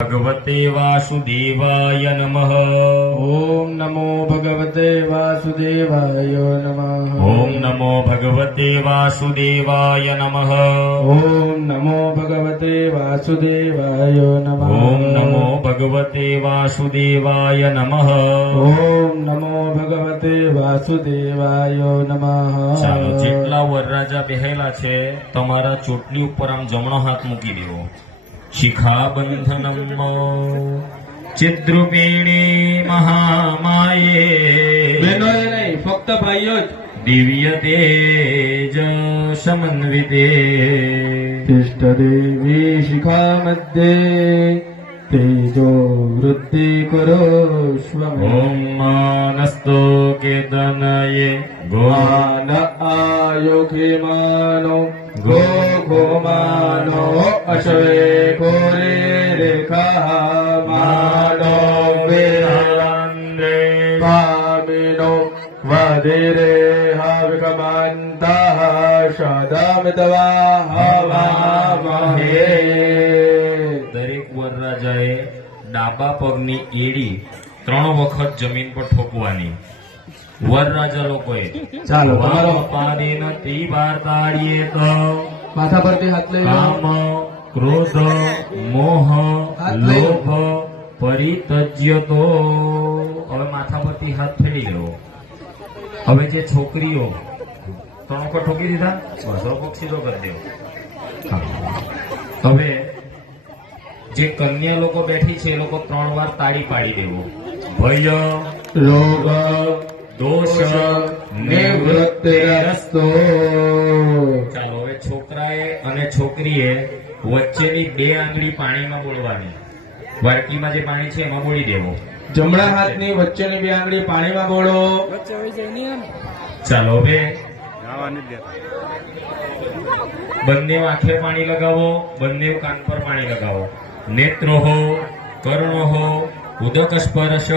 भगवते वासुदेवाय नमः। ओम नमो भगवते वासुदेवाय नमः। ओम नमो भगवते वासुदेवाय नमः। ओम नमो भगवते वासुदेवाय नमः। ओम नमो भगवते वासुदेवाय नमः। ओम नमो भगवते वासुदेवाय नमः। ચાલો જેટલા વરરાજા બેહેલા છે તમારા ચોટલી ઉપર આમ જમણો હાથ મૂકી દેવો। શિખાબંધનમ ચિદ્રુપીણી મહામાયે બહેનોએ નહીં, ફક્ત ભાઈઓ જ। દિવ્ય તેજ સમન્વિતે તિષ્ઠ દેવી શિખા મધ્યે તેજો વૃદ્ધિ કરો સ્વમે। ઓમ માનસ્તો કેતનયે માન આયોખિમાનો ગો ગોમાનો અશ્વે કોરે રેખા માનો ગોવિંદ્રે પામિનો વધિરે હવિકમંતઃ સદમિતવા હવામહે। દરેક વરરાજાએ ડાબા પગની એડી 3 વખત જમીન પર ઠોકવાની। વરરાજા લોકોએ ચાલો, તમારો પાડી નથી બાર તાળીએ તો માથા પરથી હાથ લઈ લો। કામ ક્રોધ મોહ લોભ પરિતજ્યતો। હવે માથા પરથી હાથ ફેરી લેવો। હવે જે છોકરીઓ 3 વખત ઠોકી દીધા, બસો પક્ષી તો કરી દેવો। હવે જે કન્યા લોકો બેઠી છે એ લોકો 3 વાર તાળી પાડી દેવો। ભય રોગ દોષ નિવૃત્તિરસ્તુ। ચાલો, હવે છોકરાએ અને છોકરીએ વચ્ચેની 2 આંગળી પાણીમાં બોળવાની। વાટકીમાં જે પાણી છે એમાં બોળી દેવો। જમણા હાથની વચ્ચેની 2 આંગળી પાણીમાં બોળો। ચાલો, હવે બંને આંખે પાણી લગાવો, બંને કાન પર પાણી લગાવો। નેત્રોઃ કર્ણોઃ ઉદક સ્પર્શઃ।